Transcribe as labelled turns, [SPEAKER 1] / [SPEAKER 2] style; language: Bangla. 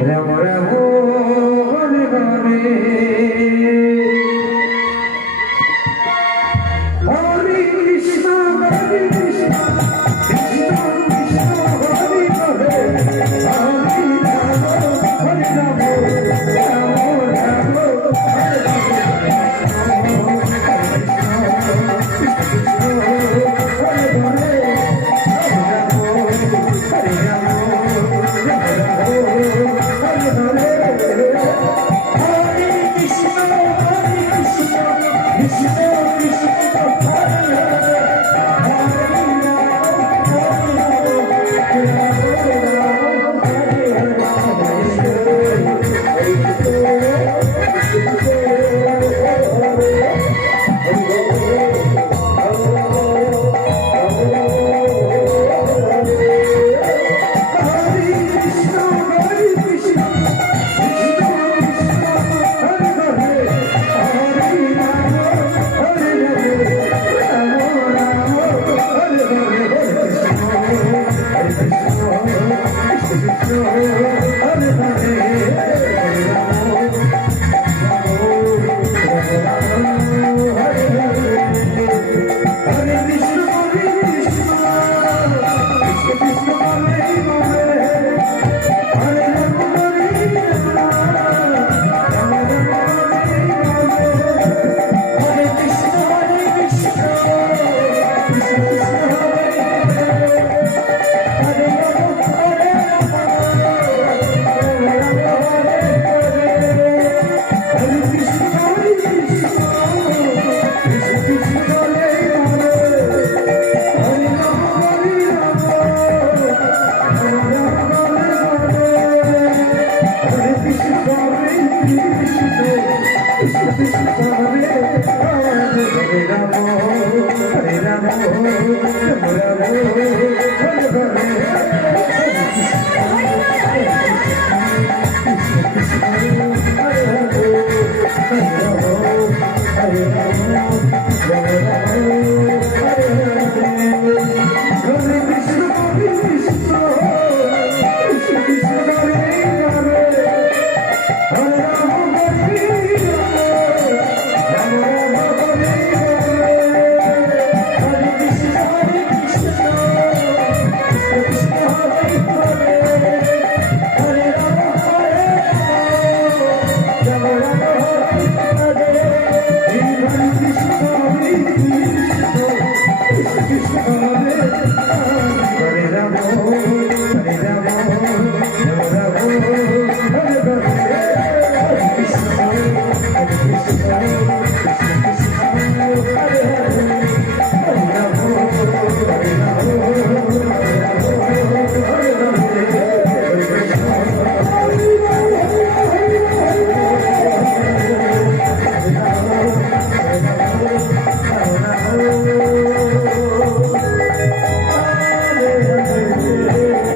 [SPEAKER 1] રમ રમો ને રમે. Thank you. Hare Rama